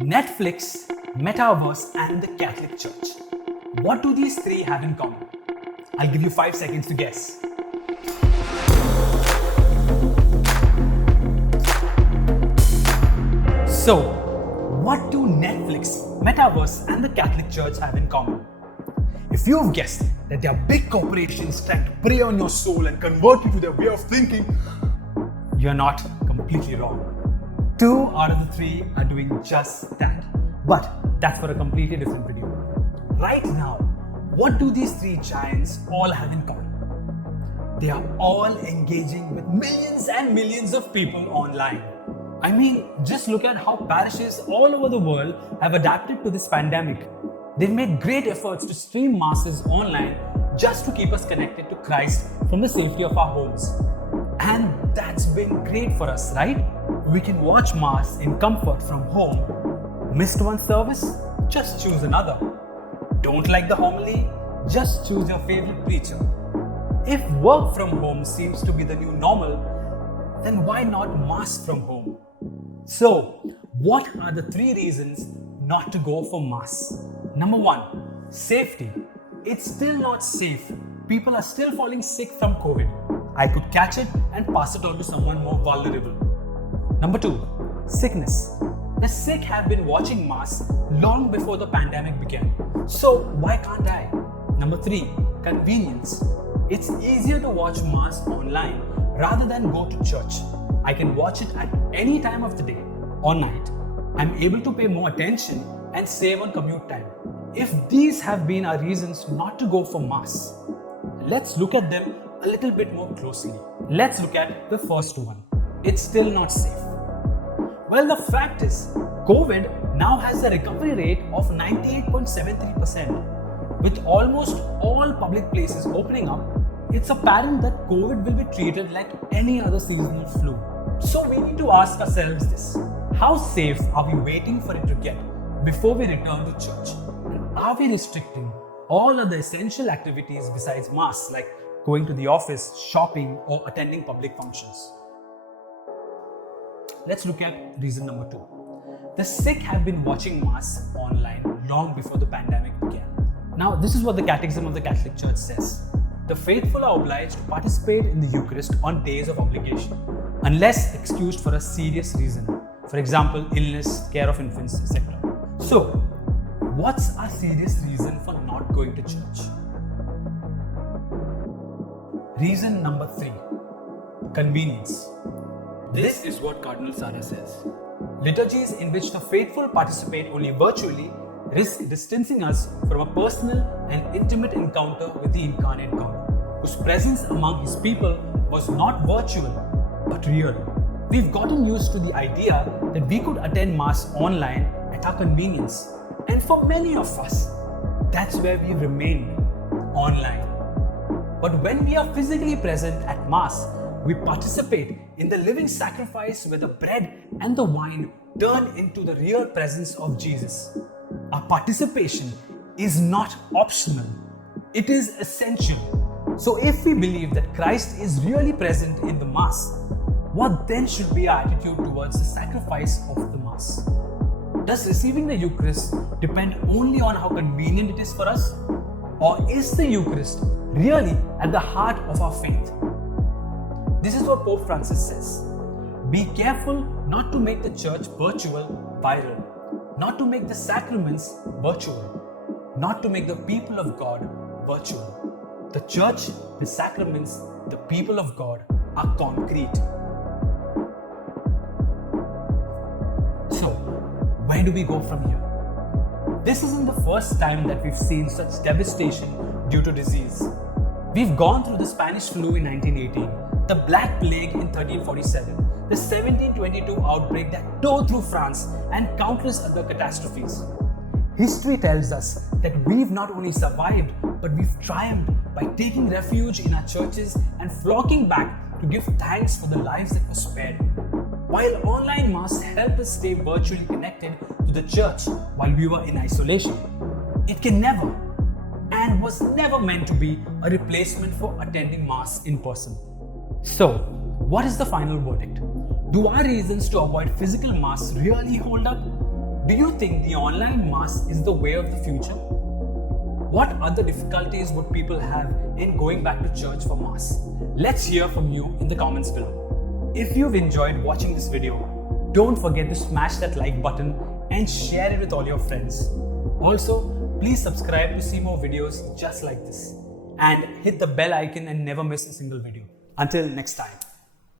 Netflix, Metaverse, and the Catholic Church. What do these three have in common? I'll give you 5 seconds to guess. So, what do Netflix, Metaverse, and the Catholic Church have in common? If you've guessed that they are big corporations trying to prey on your soul and convert you to their way of thinking, you're not completely wrong. 2 out of the 3 are doing just that. But that's for a completely different video. Right now, what do these 3 giants all have in common? They are all engaging with millions and millions of people online. I mean, just look at how parishes all over the world have adapted to this pandemic. They've made great efforts to stream masses online just to keep us connected to Christ from the safety of our homes. And that's been great for us, right? We can watch Mass in comfort from home. Missed one service? Just choose another. Don't like the homily? Just choose your favorite preacher. If work from home seems to be the new normal, then why not Mass from home? So, what are the 3 reasons not to go for Mass? Number 1, safety. It's still not safe. People are still falling sick from COVID. I could catch it and pass it on to someone more vulnerable. Number 2, sickness. The sick have been watching Mass long before the pandemic began. So why can't I? Number 3, convenience. It's easier to watch Mass online rather than go to church. I can watch it at any time of the day or night. I'm able to pay more attention and save on commute time. If these have been our reasons not to go for Mass, let's look at them a little bit more closely. Let's look at the first one. It's still not safe. Well, the fact is, COVID now has a recovery rate of 98.73%. With almost all public places opening up, it's apparent that COVID will be treated like any other seasonal flu. So we need to ask ourselves this: how safe are we waiting for it to get before we return to church? And are we restricting all other essential activities besides Mass, like going to the office, shopping, or attending public functions? Let's look at reason number 2. The sick have been watching Mass online long before the pandemic began. Now, this is what the Catechism of the Catholic Church says. The faithful are obliged to participate in the Eucharist on days of obligation, unless excused for a serious reason. For example, illness, care of infants, etc. So, what's our serious reason for not going to church? Reason number 3, convenience. This is what Cardinal Sarah says. Liturgies in which the faithful participate only virtually risk distancing us from a personal and intimate encounter with the incarnate God, whose presence among his people was not virtual but real. We've gotten used to the idea that we could attend Mass online at our convenience. And for many of us, that's where we remained, online. But when we are physically present at Mass, we participate in the living sacrifice where the bread and the wine turn into the real presence of Jesus. Our participation is not optional, it is essential. So if we believe that Christ is really present in the Mass, what then should be our attitude towards the sacrifice of the Mass? Does receiving the Eucharist depend only on how convenient it is for us? Or is the Eucharist really at the heart of our faith? This is what Pope Francis says. Be careful not to make the church virtual viral, not to make the sacraments virtual, not to make the people of God virtual. The church, the sacraments, the people of God are concrete. So, where do we go from here? This isn't the first time that we've seen such devastation due to disease. We've gone through the Spanish flu in 1918, the Black Plague in 1347, the 1722 outbreak that tore through France, and countless other catastrophes. History tells us that we've not only survived, but we've triumphed by taking refuge in our churches and flocking back to give thanks for the lives that were spared. While online Mass helped us stay virtually connected to the church while we were in isolation, it can never and was never meant to be a replacement for attending Mass in person. So, what is the final verdict? Do our reasons to avoid physical Mass really hold up? Do you think the online mass is the way of the future? What other difficulties would people have in going back to church for mass? Let's hear from you in the comments below. If you've enjoyed watching this video, don't forget to smash that like button and share it with all your friends. Also, please subscribe to see more videos just like this and hit the bell icon and never miss a single video. Until next time.